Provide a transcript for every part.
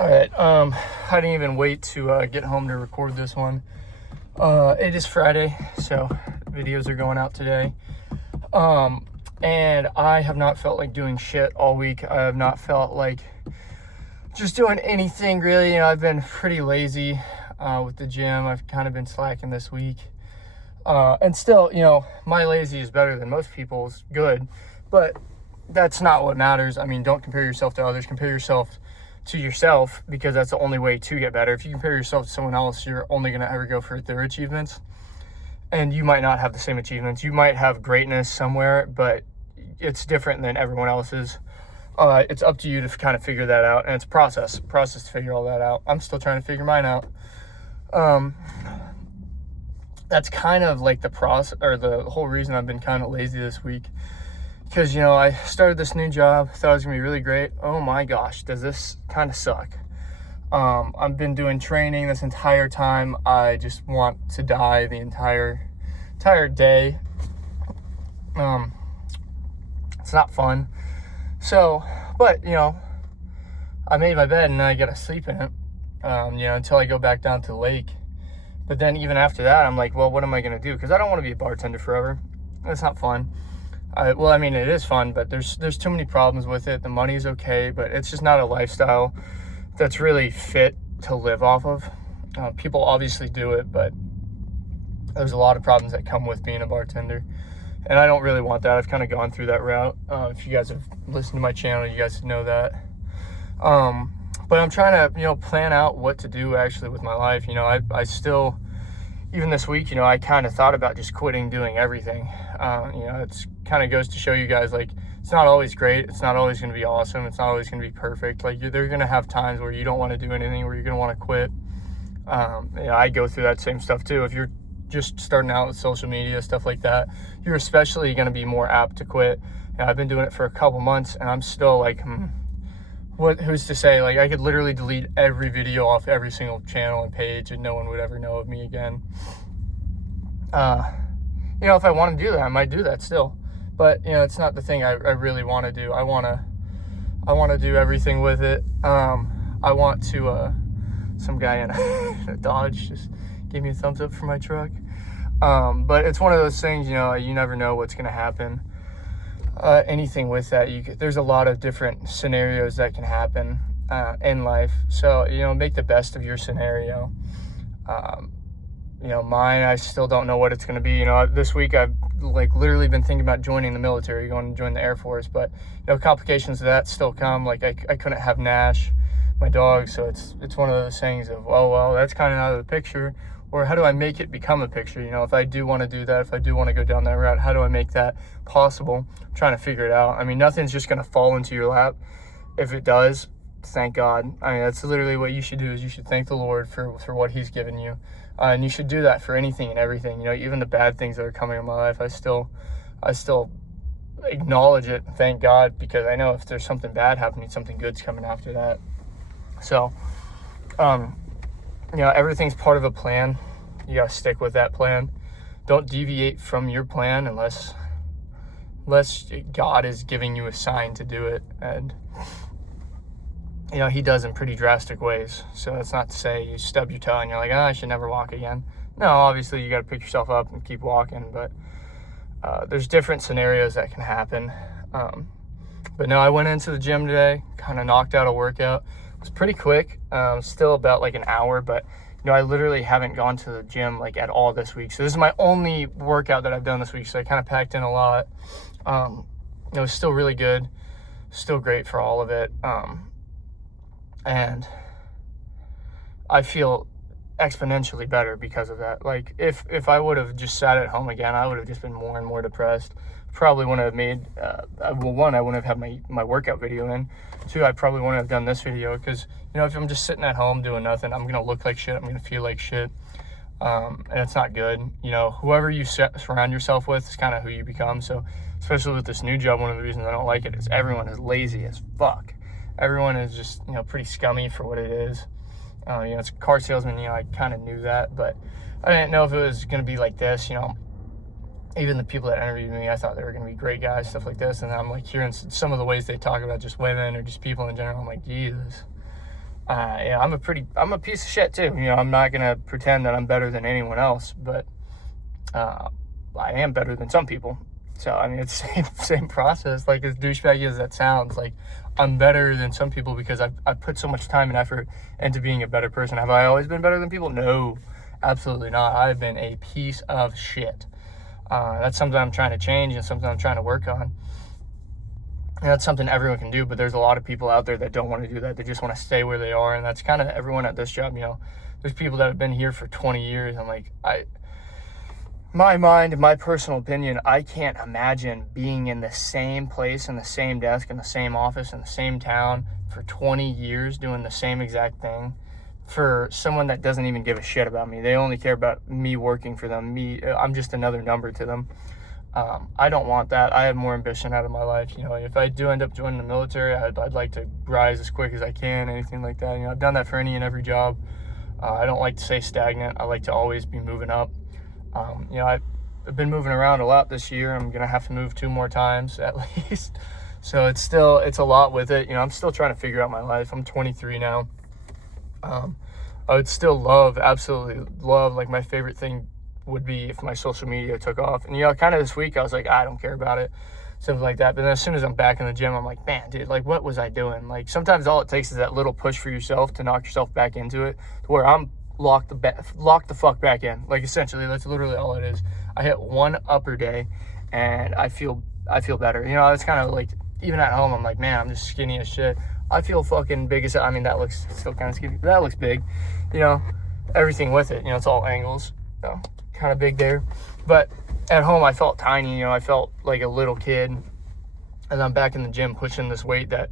All right. I didn't even wait to get home to record this one. It is Friday, so videos are going out today. And I have not felt like doing shit all week. I have not felt like just doing anything really. I've been pretty lazy with the gym. I've kind of been slacking this week. And still, my lazy is better than most people's. Good. But that's not what matters. I mean, don't compare yourself to others. Compare yourself to yourself, because that's the only way to get better. If you compare yourself to someone else, you're only going to ever go for their achievements, and you might not have the same achievements. You might have greatness somewhere, but it's different than everyone else's. It's up to you to kind of figure that out, and it's a process to figure all that out. I'm still trying to figure mine out. That's kind of like the process, or the whole reason I've been kind of lazy this week. Because, I started this new job, thought it was going to be really great. Oh my gosh, does this kind of suck. I've been doing training this entire time. I just want to die the entire day. It's not fun. So, but, I made my bed and I got to sleep in it, until I go back down to the lake. But then even after that, I'm like, well, what am I going to do? Because I don't want to be a bartender forever. That's not fun. It is fun, but there's too many problems with it. The money's okay, but it's just not a lifestyle that's really fit to live off of. People obviously do it, but there's a lot of problems that come with being a bartender, and I don't really want that. I've kind of gone through that route. If you guys have listened to my channel, you guys know that. But I'm trying to, plan out what to do actually with my life. I still, even this week, I kind of thought about just quitting doing everything. It's kind of goes to show you guys, like, it's not always great. It's not always going to be awesome. It's not always going to be perfect. Like, they're going to have times where you don't want to do anything, where you're going to want to quit. I go through that same stuff too. If you're just starting out with social media, stuff like that, you're especially going to be more apt to quit. I've been doing it for a couple months, and I'm still like, who's to say? Like, I could literally delete every video off every single channel and page, and no one would ever know of me again. If I want to do that, I might do that still. But, it's not the thing I really want to do. I want to do everything with it. I want to, some guy in a Dodge just gave me a thumbs up for my truck. But it's one of those things, you never know what's going to happen. Anything with that, there's a lot of different scenarios that can happen in life. So, make the best of your scenario. Mine, I still don't know what it's going to be. This week I've literally been thinking about joining the military, going to join the Air Force, but complications of that still come. Like, I couldn't have Nash, my dog, so it's one of those things of, oh well, that's kind of out of the picture. Or how do I make it become a picture? If I do want to do that, if I do want to go down that route, how do I make that possible? I'm trying to figure it out. Nothing's just going to fall into your lap. If it does, thank God. That's literally what you should do, is you should thank the Lord for what he's given you. And you should do that for anything and everything. Even the bad things that are coming in my life, I still acknowledge it, thank God, because I know if there's something bad happening, something good's coming after that. So, everything's part of a plan. You gotta stick with that plan. Don't deviate from your plan unless God is giving you a sign to do it. And he does in pretty drastic ways. So that's not to say you stub your toe and you're like, I should never walk again. No, obviously you got to pick yourself up and keep walking. But there's different scenarios that can happen. But no, I went into the gym today, kind of knocked out a workout. It was pretty quick, still about like an hour. But, I literally haven't gone to the gym like at all this week. So this is my only workout that I've done this week. So I kind of packed in a lot. It was still really good. Still great for all of it. And I feel exponentially better because of that. Like, if I would have just sat at home again, I would have just been more and more depressed. Probably wouldn't have made, one, I wouldn't have had my workout video in. Two, I probably wouldn't have done this video, because, if I'm just sitting at home doing nothing, I'm going to look like shit. I'm going to feel like shit. And it's not good. Whoever you surround yourself with is kind of who you become. So, especially with this new job, one of the reasons I don't like it is everyone is lazy as fuck. Everyone is just, pretty scummy for what it is. It's a car salesman, I kind of knew that, but I didn't know if it was going to be like this. Even the people that interviewed me, I thought they were going to be great guys, stuff like this. And I'm like hearing some of the ways they talk about just women or just people in general. I'm like, Jesus. I'm a piece of shit too. I'm not going to pretend that I'm better than anyone else, but I am better than some people. So, I mean, it's the same process. Like, as douchebaggy as that sounds, like, I'm better than some people because I've put so much time and effort into being a better person. Have I always been better than people? No, absolutely not. I've been a piece of shit. That's something I'm trying to change and something I'm trying to work on. And that's something everyone can do, but there's a lot of people out there that don't want to do that. They just want to stay where they are, and that's kind of everyone at this job. There's people that have been here for 20 years, and like, my mind, my personal opinion, I can't imagine being in the same place, in the same desk, in the same office, in the same town for 20 years doing the same exact thing for someone that doesn't even give a shit about me. They only care about me working for them. I'm just another number to them. I don't want that. I have more ambition out of my life. If I do end up joining the military, I'd like to rise as quick as I can, anything like that. I've done that for any and every job. I don't like to stay stagnant. I like to always be moving up. I've been moving around a lot this year. I'm going to have to move 2 more times at least. So it's a lot with it. I'm still trying to figure out my life. I'm 23 now. I would still absolutely love, like, my favorite thing would be if my social media took off. And, kind of this week I was like, I don't care about it, something like that. But then as soon as I'm back in the gym, I'm like, man, dude, like, what was I doing? Like, sometimes all it takes is that little push for yourself to knock yourself back into it, to where I'm locked the fuck back in. Like, essentially, that's literally all it is. I hit one upper day and I feel better. It's kind of like, even at home, I'm like, man, I'm just skinny as shit. I feel fucking big as, I mean, that looks still kind of skinny, but that looks big. Everything with it, it's all angles, kind of big there. But at home, I felt tiny. I felt like a little kid. And I'm back in the gym pushing this weight that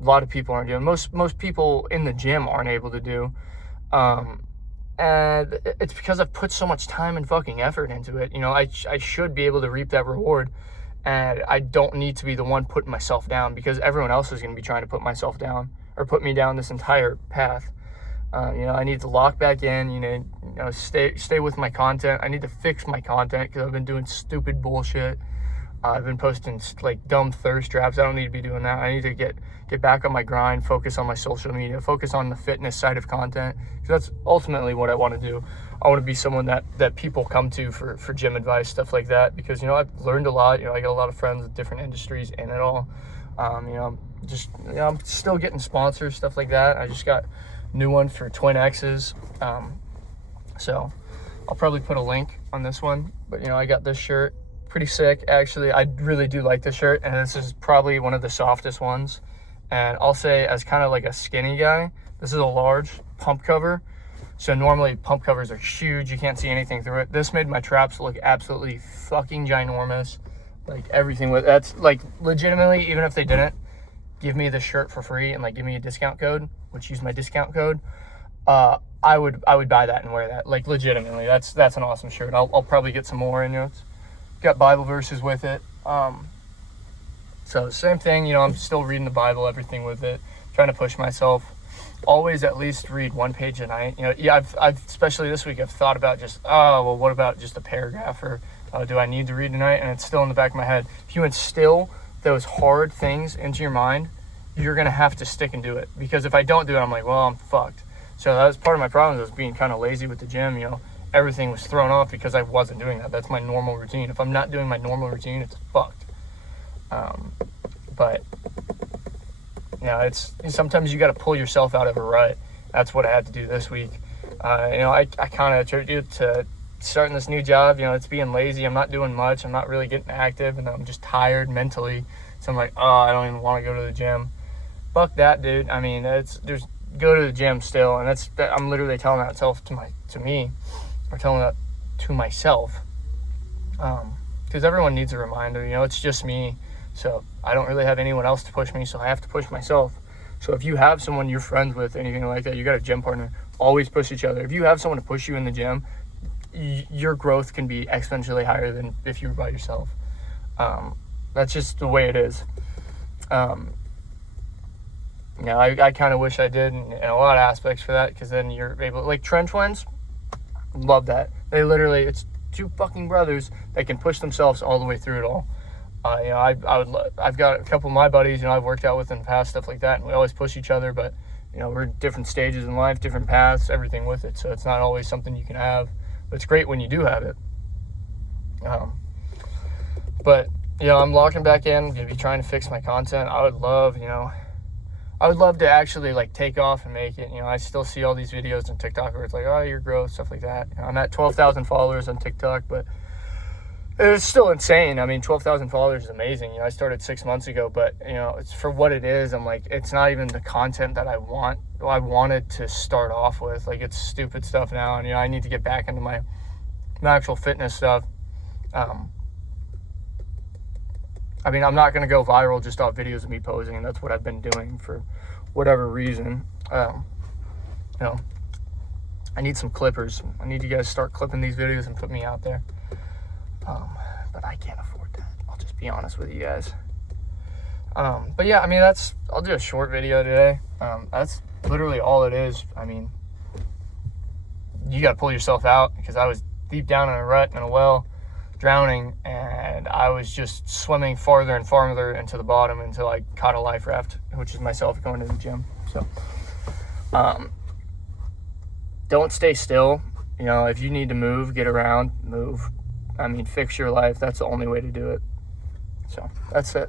a lot of people aren't doing. Most people in the gym aren't able to do. And it's because I've put so much time and fucking effort into it. I should be able to reap that reward. And I don't need to be the one putting myself down, because everyone else is going to be trying to put myself down or put me down this entire path. I need to lock back in, stay with my content. I need to fix my content because I've been doing stupid bullshit. I've been posting like dumb thirst traps. I don't need to be doing that. I need to get back on my grind, focus on my social media, focus on the fitness side of content, because that's ultimately what I want to do. I want to be someone that people come to for gym advice, stuff like that, because I've learned a lot. I got a lot of friends with different industries in it all. I'm still getting sponsors, stuff like that. I just got a new one for Twin X's, so I'll probably put a link on this one. But I got this shirt, pretty sick actually. I really do like this shirt, and this is probably one of the softest ones. And I'll say, as kind of like a skinny guy, this is a large pump cover. So normally pump covers are huge. You can't see anything through it. This made my traps look absolutely fucking ginormous. Like, everything that's like, legitimately, even if they didn't give me the shirt for free and like give me a discount code, which use my discount code, I would buy that and wear that. Like, legitimately, that's an awesome shirt. I'll probably get some more, and it's got Bible verses with it. So same thing, I'm still reading the Bible, everything with it, trying to push myself. Always at least read 1 page a night. I've especially this week, I've thought about just, what about just a paragraph, or do I need to read tonight? And it's still in the back of my head. If you instill those hard things into your mind, you're going to have to stick and do it. Because if I don't do it, I'm like, well, I'm fucked. So that was part of my problem, was being kind of lazy with the gym. Everything was thrown off because I wasn't doing that. That's my normal routine. If I'm not doing my normal routine, it's fucked. But it's sometimes you got to pull yourself out of a rut. That's what I had to do this week. I kind of attribute it to starting this new job. It's being lazy. I'm not doing much. I'm not really getting active, and I'm just tired mentally. So I'm like, I don't even want to go to the gym. Fuck that, dude. I mean, go to the gym still, and I'm literally telling that to me, or telling that to myself, because everyone needs a reminder. It's just me, so I don't really have anyone else to push me, so I have to push myself. So if you have someone you're friends with, anything like that, you got a gym partner, always push each other. If you have someone to push you in the gym, your growth can be exponentially higher than if you were by yourself. That's just the way it is. I kind of wish I did in a lot of aspects for that, because then you're able, like Trench Twins, love that. They literally, it's 2 fucking brothers that can push themselves all the way through it all. I've got a couple of my buddies, I've worked out with in the past, stuff like that, and we always push each other. But You know, we're at different stages in life, different paths, everything with it. So it's not always something you can have, but it's great when you do have it. But, you know, I'm locking back in, going to be trying to fix my content. I would love to actually, like, take off and make it. You know, I still see all these videos on TikTok where it's like, oh, you're gross, stuff like that. You know, I'm at 12,000 followers on TikTok, but it's still insane. I mean, 12,000 followers is amazing. You know, I started 6 months ago, but, you know, it's for what it is. I'm like, it's not even the content that I wanted to start off with. Like, it's stupid stuff now, and, you know, I need to get back into my actual fitness stuff. I mean, I'm not going to go viral just off videos of me posing, and that's what I've been doing for whatever reason. You know, I need some clippers. I need you guys to start clipping these videos and put me out there. But I can't afford that. I'll just be honest with you guys. But yeah, I mean, I'll do a short video today. That's literally all it is. I mean, you got to pull yourself out, because I was deep down in a rut, in a well, drowning, and I was just swimming farther and farther into the bottom until I caught a life raft, which is myself going to the gym. So, don't stay still. You know, if you need to move, get around, move. I mean, fix your life. That's the only way to do it. So, that's it.